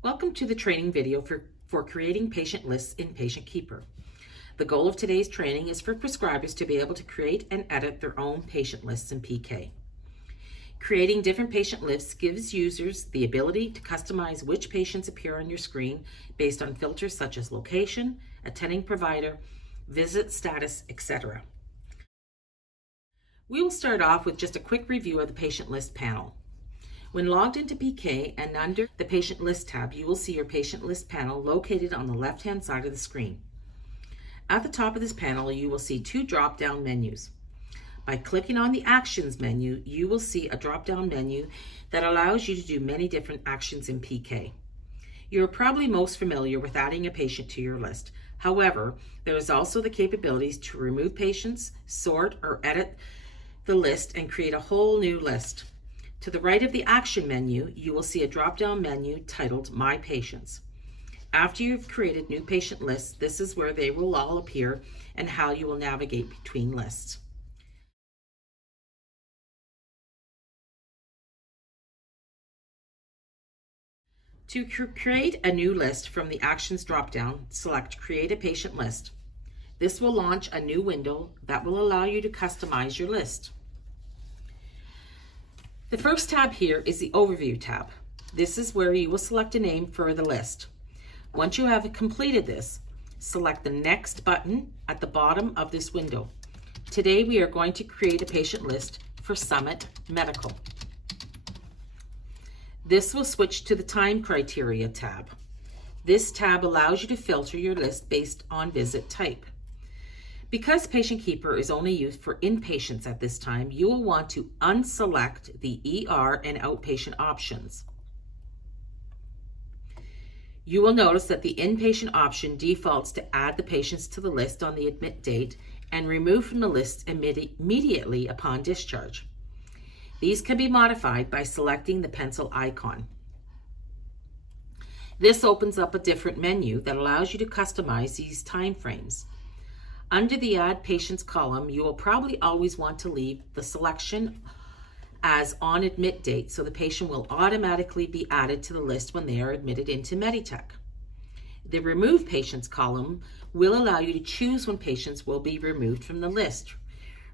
Welcome to the training video for creating patient lists in Patient Keeper. The goal of today's training is for prescribers to be able to create and edit their own patient lists in PK. Creating different patient lists gives users the ability to customize which patients appear on your screen based on filters such as location, attending provider, visit status, etc. We will start off with just a quick review of the patient list panel. When logged into PK and under the Patient List tab, you will see your Patient List panel located on the left-hand side of the screen. At the top of this panel, you will see two drop-down menus. By clicking on the Actions menu, you will see a drop-down menu that allows you to do many different actions in PK. You are probably most familiar with adding a patient to your list. However, there is also the capabilities to remove patients, sort or edit the list, and create a whole new list. To the right of the Action menu, you will see a drop-down menu titled My Patients. After you've created new patient lists, this is where they will all appear and how you will navigate between lists. To create a new list from the Actions drop-down, select Create a Patient List. This will launch a new window that will allow you to customize your list. The first tab here is the Overview tab. This is where you will select a name for the list. Once you have completed this, select the Next button at the bottom of this window. Today we are going to create a patient list for Summit Medical. This will switch to the Time Criteria tab. This tab allows you to filter your list based on visit type. Because Patient Keeper is only used for inpatients at this time, you will want to unselect the ER and outpatient options. You will notice that the inpatient option defaults to add the patients to the list on the admit date and remove from the list immediately upon discharge. These can be modified by selecting the pencil icon. This opens up a different menu that allows you to customize these time frames. Under the Add Patients column, you will probably always want to leave the selection as on admit date, so the patient will automatically be added to the list when they are admitted into Meditech. The Remove Patients column will allow you to choose when patients will be removed from the list.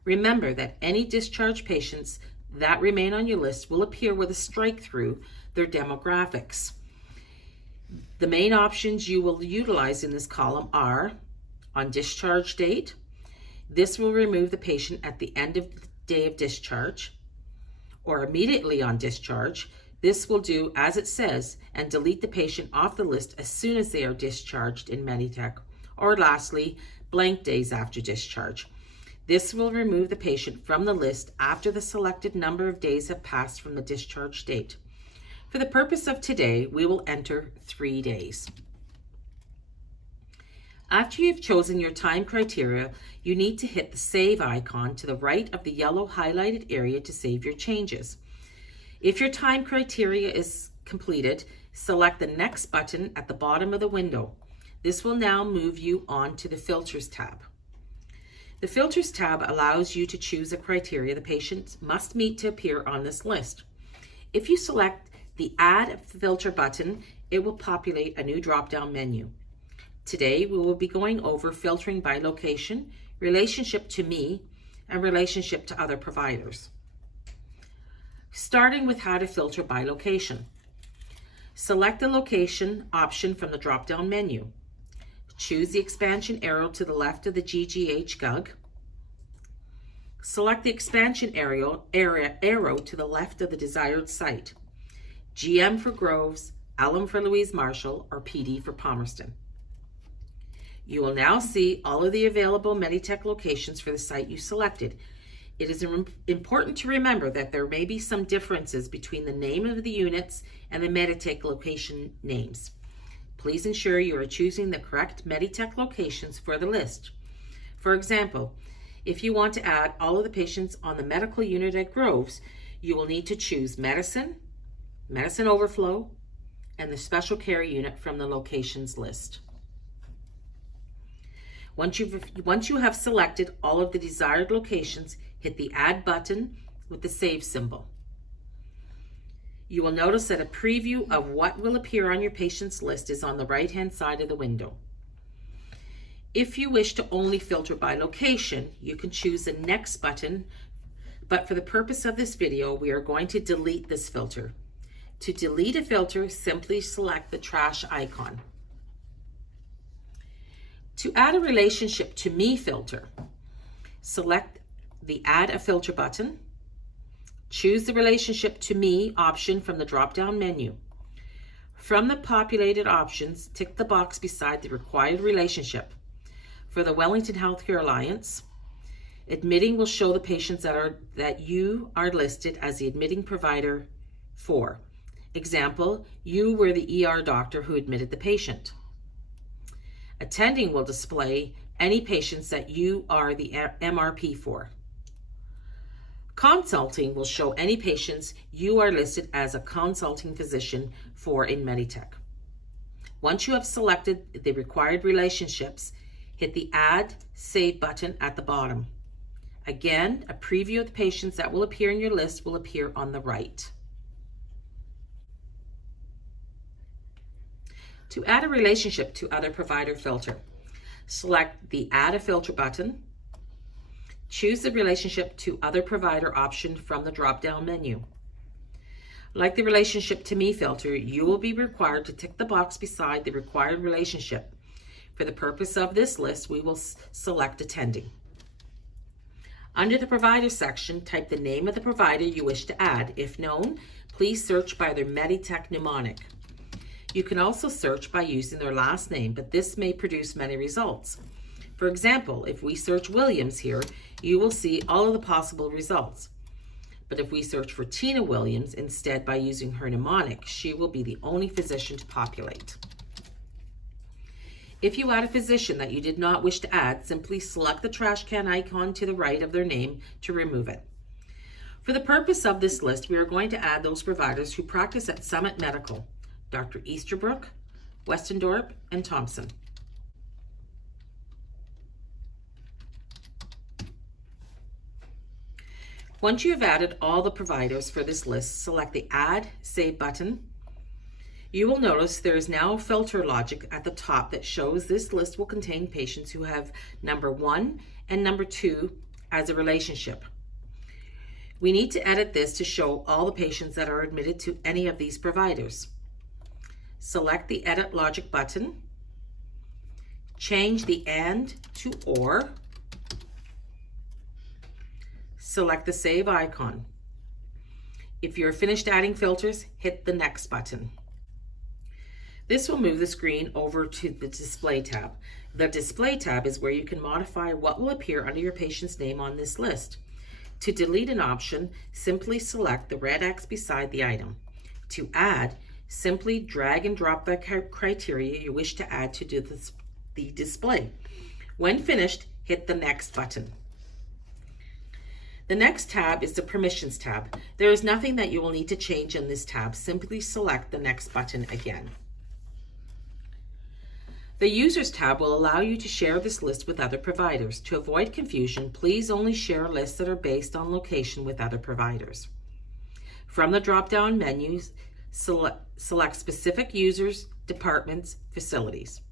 Remember that any discharged patients that remain on your list will appear with a strike through their demographics. The main options you will utilize in this column are on discharge date. This will remove the patient at the end of the day of discharge, or immediately on discharge. This will do as it says and delete the patient off the list as soon as they are discharged in Meditech, or lastly, blank days after discharge. This will remove the patient from the list after the selected number of days have passed from the discharge date. For the purpose of today, we will enter 3 days. After you've chosen your time criteria, you need to hit the Save icon to the right of the yellow highlighted area to save your changes. If your time criteria is completed, select the Next button at the bottom of the window. This will now move you on to the Filters tab. The Filters tab allows you to choose a criteria the patient must meet to appear on this list. If you select the Add Filter button, it will populate a new drop-down menu. Today, we will be going over filtering by location, relationship to me, and relationship to other providers. Starting with how to filter by location. Select the location option from the drop-down menu. Choose the expansion arrow to the left of the GGH GUG. Select the expansion arrow to the left of the desired site. GM for Groves, LM for Louise Marshall, or PD for Palmerston. You will now see all of the available Meditech locations for the site you selected. It is important to remember that there may be some differences between the name of the units and the Meditech location names. Please ensure you are choosing the correct Meditech locations for the list. For example, if you want to add all of the patients on the medical unit at Groves, you will need to choose Medicine, Medicine Overflow, and the Special Care unit from the locations list. Once you have selected all of the desired locations, hit the Add button with the Save symbol. You will notice that a preview of what will appear on your patient's list is on the right-hand side of the window. If you wish to only filter by location, you can choose the Next button, but for the purpose of this video, we are going to delete this filter. To delete a filter, simply select the trash icon. To add a relationship to me filter, select the Add a Filter button. Choose the Relationship to Me option from the drop-down menu. From the populated options, tick the box beside the required relationship. For the Wellington Healthcare Alliance, admitting will show the patients that you are listed as the admitting provider for. Example, you were the ER doctor who admitted the patient. Attending will display any patients that you are the MRP for. Consulting will show any patients you are listed as a consulting physician for in Meditech. Once you have selected the required relationships, hit the Add Save button at the bottom. Again, a preview of the patients that will appear in your list will appear on the right. To add a relationship to other provider filter, select the Add a Filter button. Choose the Relationship to Other Provider option from the drop-down menu. Like the Relationship to Me filter, you will be required to tick the box beside the required relationship. For the purpose of this list, we will select Attending. Under the Provider section, type the name of the provider you wish to add. If known, please search by their Meditech mnemonic. You can also search by using their last name, but this may produce many results. For example, if we search Williams here, you will see all of the possible results. But if we search for Tina Williams instead by using her mnemonic, she will be the only physician to populate. If you add a physician that you did not wish to add, simply select the trash can icon to the right of their name to remove it. For the purpose of this list, we are going to add those providers who practice at Summit Medical: Dr. Easterbrook, Westendorp, and Thompson. Once you have added all the providers for this list, select the Add Save button. You will notice there is now a filter logic at the top that shows this list will contain patients who have number 1 and number 2 as a relationship. We need to edit this to show all the patients that are admitted to any of these providers. Select the Edit Logic button. Change the AND to OR. Select the Save icon. If you're finished adding filters, hit the Next button. This will move the screen over to the Display tab. The Display tab is where you can modify what will appear under your patient's name on this list. To delete an option, simply select the red X beside the item. To add, simply drag and drop the criteria you wish to add to the display. When finished, hit the Next button. The next tab is the Permissions tab. There is nothing that you will need to change in this tab. Simply select the Next button again. The Users tab will allow you to share this list with other providers. To avoid confusion, please only share lists that are based on location with other providers. From the drop-down menus, select specific users, departments, facilities.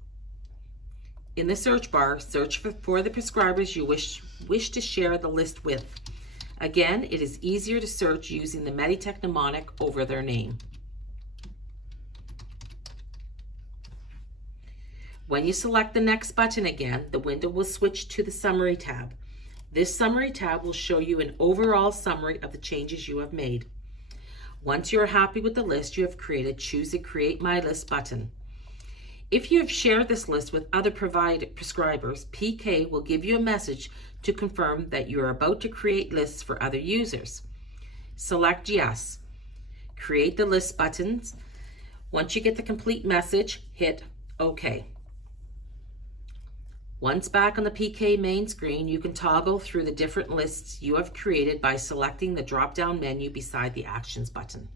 In the search bar, search for the prescribers you wish to share the list with. Again, it is easier to search using the Meditech mnemonic over their name. When you select the Next button again, the window will switch to the Summary tab. This Summary tab will show you an overall summary of the changes you have made. Once you are happy with the list you have created, choose the Create My List button. If you have shared this list with other prescribers, PK will give you a message to confirm that you are about to create lists for other users. Select Yes. Create the List buttons. Once you get the complete message, hit OK. Once back on the PK main screen, you can toggle through the different lists you have created by selecting the drop-down menu beside the Actions button.